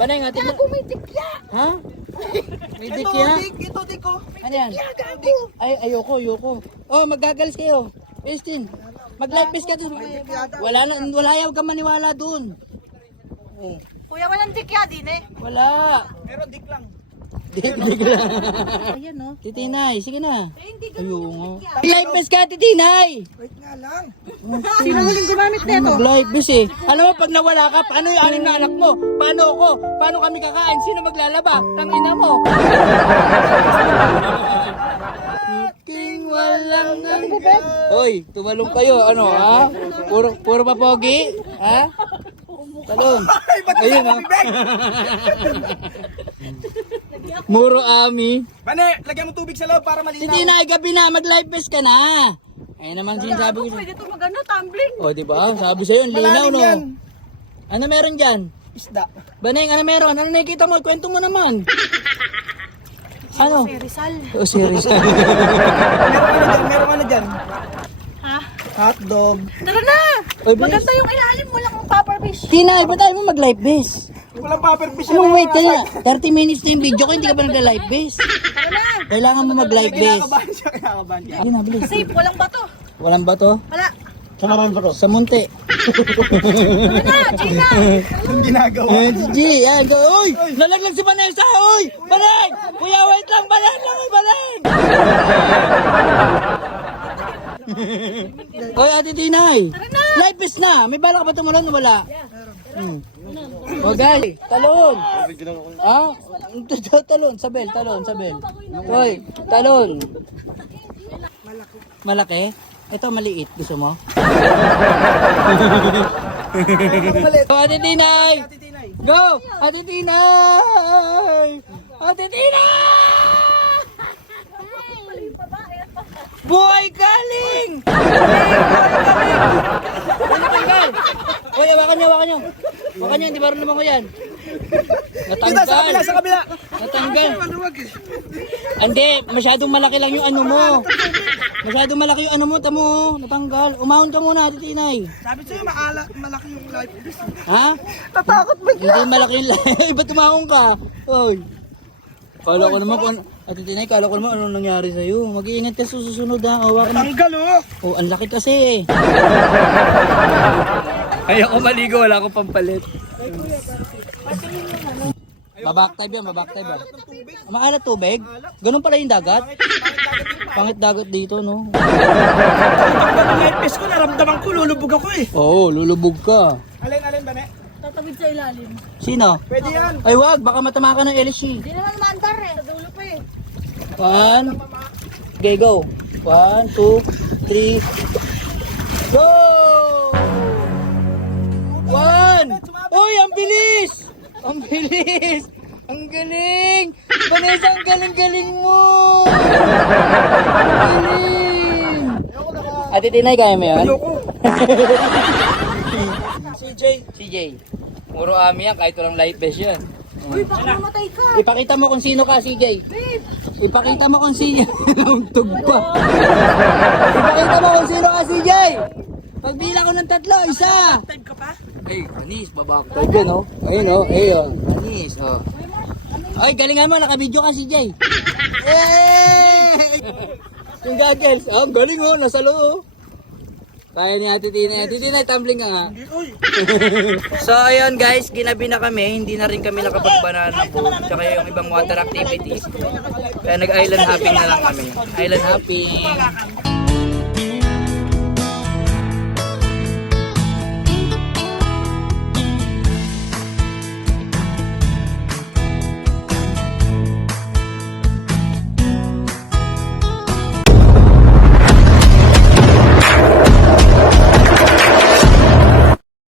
Banay nga, tingnan. Gago, may tikya. Ha? May dikya? Ito, Diko. Ano yan? Ay, ayoko. Oh, magagalis kayo. Estin, mag-live base ka dun. Wala yaw ka maniwala dun. Oh. Kuya, walang tikya din eh. Wala. Pero dik lang. Dik lang. Ayan no. Titinay, sige na. Hindi Ayoko. Mag-live base ka, Titinay. Wait nga lang. Sino huling gumamit nito? Mag-live base eh. Alam mo, pag nawala ka, paano yung anim na anak mo? Paano ako? Paano kami kakain? Sino maglalaba? Ang ina mo. Muting walang Hoy, tumalong kayo. Ano, ha? Puro papogi? Ha? Talon. Ayun, ha? Muro ami. Bane, lagyan mo tubig sa loob para malinaw. Hindi na, gabi na. Mag-live base ka na. Ayun naman sinasabi ko. Pwede ito magano, tumbling. O, diba? Sabi sa'yo, ang linaw, Malalim no? yan. Ano meron dyan? Isda. Baneng, ano meron? Ano nakikita mo? Kwento mo naman. Ano? Si Rizal. Oh, serious. Meron ano dyan? Ha? Hotdog. Tara na! Oy, bilis. Maganda yung ilalim mo lang ng puffer fish. Tinay, ba't tayo mo mag-live base? Walang paper fish. Anong wait ka na? 30 minutes na yung video ko, hindi ka ba nag-live base? Tara na! Kailangan mo mag-live base. Kinakabahan siya. Sige na, bilis. Safe, walang bato. Walang ba to? Wala. Saan naman ba to? Sa munti. Tara na, Gina! Anong ginagawa? Ayan, si G. Ayan, go. Uy! Nalaglag si Vanessa! Uy! Baneng! Kuya, wait lang! Baneng lang! Uy, Baneng! Uy, Ate Tinay! Live base na! May bala ka ba tumalon o wala? O guys, talon! Ah? Talon, sabel. Uy, talon! Malaki? Ito maliit, gusto mo? O, Ate Tinay! Go! Ate Tinay! Ate Tinay! Buhay galing! Natanggal! Uy, hawakan nyo. Hawakan nyo, hindi marunong naman ko yan. Kita sa kabila, sa kabila. Natanggal. Hindi, masyadong malaki lang yung ano mo. Masyadong malaki yung ano mo, tamo. Natanggal. Umahon ka muna, Ate Tinay. Sabi sa'yo, malaki yung life fish. Ha? Natakot ba? Hindi malaki yung live. Ba't umahon ka? Uy. Kala ko naman kung Ate Tinay, kala ko naman anong nangyari sa'yo. Mag-iingat ka sa susunod ha. Hawakan mo. Tanggal oh. Oh, ang laki kasi. Ayoko maligo, wala akong pampalit. Babaktybe yan, babaktybe ba? Maalat tubig? Ganun pala yung dagat? Pangit dagat dito, no? Pag life fish ko, naramdaman ko, lulubog ako eh. Oo, lulubog ka. Alin, Bane? Tatawid sa ilalim. Sino? Pwede yan. Ay wag, baka matama ka ng LSC. Hindi naman maandar eh. Sa dulo pa eh. 1. Okay, go. 1, 2, 3. Go! 1! Uy, ang bilis! Ang bilis! Ang galing! Vanessa, ang galing-galing mo! Ang galing! Ate Tinay, kaya mo yan? Ayoko. CJ. Puro ami yan, kahit walang life vest yan. Uy, baka mamatay ka. Ipakita mo kung sino ka, CJ. Babe! Ipakita mo kung sino. Tugpa. Ipakita mo kung sino ka, CJ. Pagbilang ko ng 3, isa. Time ka pa? Ay, Anis, babakta ka, no? Ayun, no? Ayun, Anis, oh. Ay, galingan mo, nakabidyo ka, CJ. Eh! Yung goggles. Oh, ang galing, oh. Nasa loob. Kaya ni Ate Tinay. Ate Tinay, tumbling ka nga. So, ayun guys, ginabi na kami. Hindi na rin kami nakapag-banana boat. Tsaka yung ibang water activities. Kaya nag-island hopping na lang kami. Island hopping.